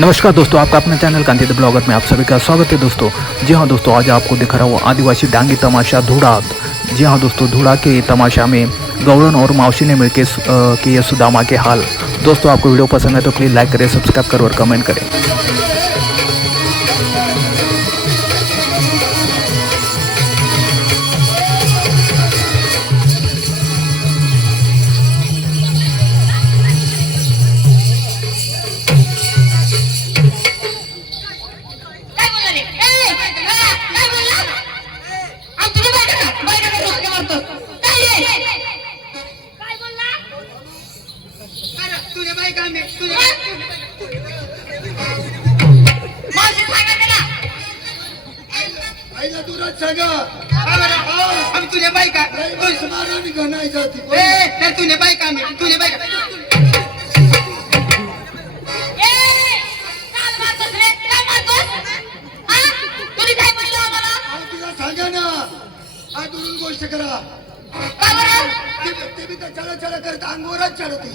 नमस्कार दोस्तों, आपका अपने चैनल कांति द ब्लॉगर में आप सभी का स्वागत है दोस्तों। जी हाँ दोस्तों, आज आपको दिखा रहा हूँ आदिवासी डांगी तमाशा धूड़ा। जी हाँ दोस्तों, धूड़ा के तमाशा में गौरन और मावशी ने मिलकर किए सुदामा के हाल। दोस्तों, आपको वीडियो पसंद है तो प्लीज़ लाइक करें, सब्सक्राइब करें और कमेंट करें। तुझे बाई का तुझे बाई का तुझे बाई गोष्ट करा ते बी तर चढ चढ करत अंगोरच चढवते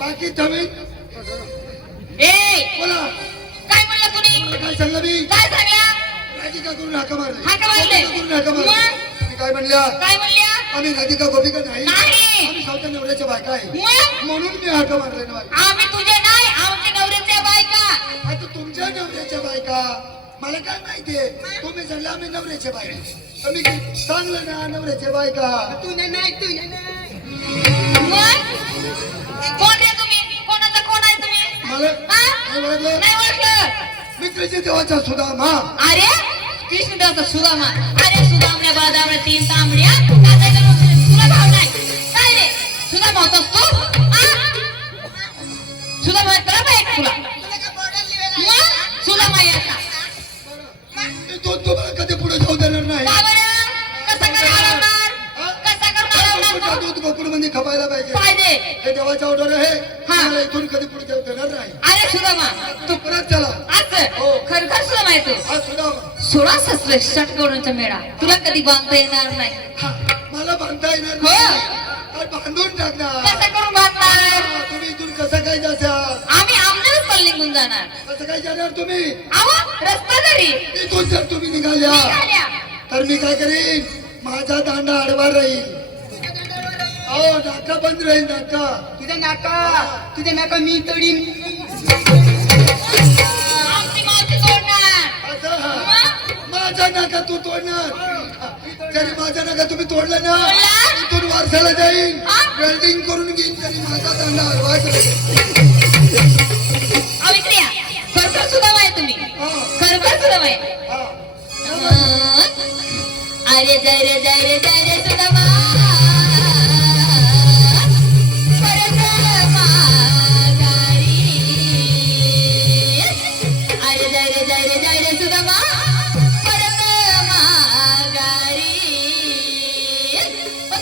बाकी तुम्ही बोला काय म्हणलं तुम्ही? काय सांगलं मी काय सांगला? राधिका करून हाका मारले हाका मारले? मी काय म्हणल्या काय म्हणल्या? आम्ही राधिका गोपिका नाही नाही. आम्ही स्वतः नवऱ्याच्या बायका आहे मग? म्हणून मी हाका मारले ना आम्ही तुझे नाही, आमच्या नवऱ्याच्या बायका. आता तुमच्या नवऱ्याच्या बायका मला काय माहितीये तुम्ही सांगले आम्ही नवऱ्याच्या बायका तर मी सांगलं ना नवऱ्याच्या बायका तुझ्या नाही तुझ्या नाही मग? कोण रे तुम्ही? कोणाचा कोण आहे तुम्ही? मला हा? नाही ओळखलं नाही ओळखलं. मी कृष्ण देवाचा सुदामा अरे कृष्णदेवचा सुदामा. अरे सुदामल्या बादामल्या तीन तांबड्या त्याचा तुला भाव नाही काय रे? सुदामा होतास तू? हा? सुदामा तुला माहित तुला मग? सुदामा याचा मी तो तुम्हाला कधी पुढे जाऊ देणार नाही का बरं? कसा कर हलवणार? कसा कर हलवणार? दूध गोकुळ मध्ये खपायला पाहिजे पाहिजे. हे देवाचा ऑर्डर आहे हा. मला इथून कधी पुढे जाऊ देणार नाही अरे सुदामा तू परत चला असं हो. खरखर सुदामा येतो हा सुदामा 16 ससरे षटकोणाचा मेळा तुला कधी बांधता येणार नाही. हा, मला बांधता येणार हो. नाही आणि बांधून टाकणार कसा करून बांधणार? हा, तुम्ही इथून कसं काय जाशाल आम्ही आमच्याच पल्ली निघून जाणार. कसं काय जाणार तुम्ही आवा रस्ता तरी इथून जर तुम्ही निघाल्या निघाल्या. तर मी काय करीन माझा दांडा आडवा राहील हो नाका बंद राहील नाका तुझ्या नाका मी तडीन आमची मावशी तोडणार. असं हा. मग? माझा नाका तू तोडणार जरी माझा नाका तुम्ही तोडलं ना तोडला? इथून वारसाला जाईन हा? वेल्डिंग करून घेईन तरी माझा दांडा आडवाच राहील अविक्रिया खरखर सुदामा आहे तुम्ही हा, खरखर सुदामा आहे. हा. अरे जय रे जय रे जय रे सुदामा परत माघारी. अरे जय रे जय रे जय रे सुदामा परत माघारी.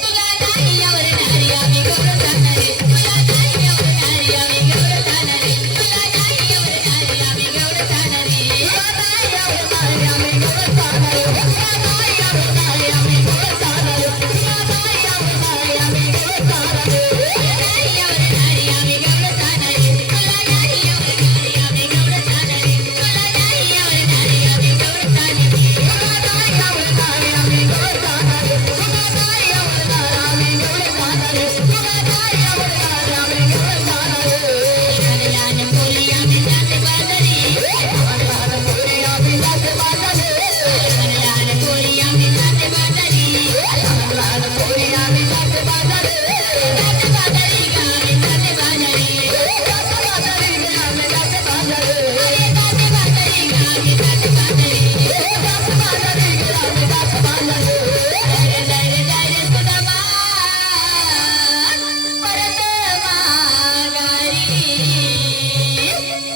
तुला नाही यावर नारी आम्ही गौरव जाणारे. तुला नाही यावर नारी आम्ही गौरव जाणारे. तुला नाही यावर नारी आम्ही गौरव जाणारे. तुला नाही यावर नारी आम्ही गौरव जाणारे. तुला नाही यावर नारी आम्ही गौरव जाणारे. तुला नाही यावर नारी आम्ही गौरव जाणारे. तुला नाही यावर नारी आम्ही गौरव जाणारे. तुला नाही यावर नारी आम्ही गौरव जाणारे. तुला नाही यावर नारी आम्ही गौरव जाणारे. तुला नाही यावर नारी आम्ही गौरव जाणारे. तुला नाही यावर नारी आम्ही गौरव जाणारे. तुला नाही यावर नारी आम्ही गौरव जाणारे. लहान मुली आम्ही जाते बाजारी. लहान मुली आम्ही जाते बाजारी. लहान मुली आम्ही जाते बाजारी. लहान मुली आम्ही जाते बाजारी. जाते बाजारी ग आम्ही जाते बाजारी. जाते बाजारी ग आम्ही जाते बाजारी. अरे जाते बाजारी ग आम्ही जाते बाजारी. जाते बाजारी ग आम्ही जाते बाजारी. जय रे जय रे जय रे सुदामा परत माघारी.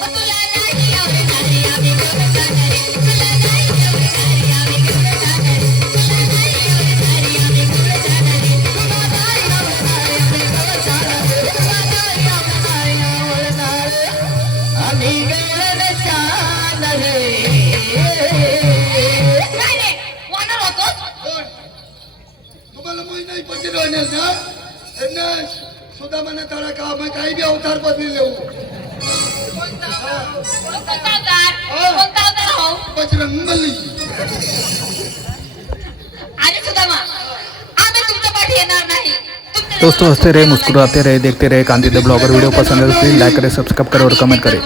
तुला नाही यावर नारी आम्ही गौरव जाणारे. तुला नाही यावर नारी आम्ही गौरव जाणारे. तुला नाही यावर नारी आम्ही गौरव जाणारे. तुला नाही यावर नारी आम्ही गौरव जाणारे. तुला नाही यावर नारी यावर नारी आम्ही गौरव जाणारे. काय रे वानर होतोस? कोण? तुम्हाला मोही नाही पटेल होणार ना यांना सुद्धा होता मैंने तड़ा का मैं कहीं भी अवतार बदली ले कोणता अवतार हो बजरंगबली आणि सुदामा आम्ही तुमच्या पाठी येणार नाही तुमच्या दोस्तों हंसते रहे, मुस्कुराते रहे, देखते रहे कांतिद ब्लॉगर। वीडियो पसंद है तो प्लीज लाइक करें, सब्सक्राइब करें और कमेंट करें।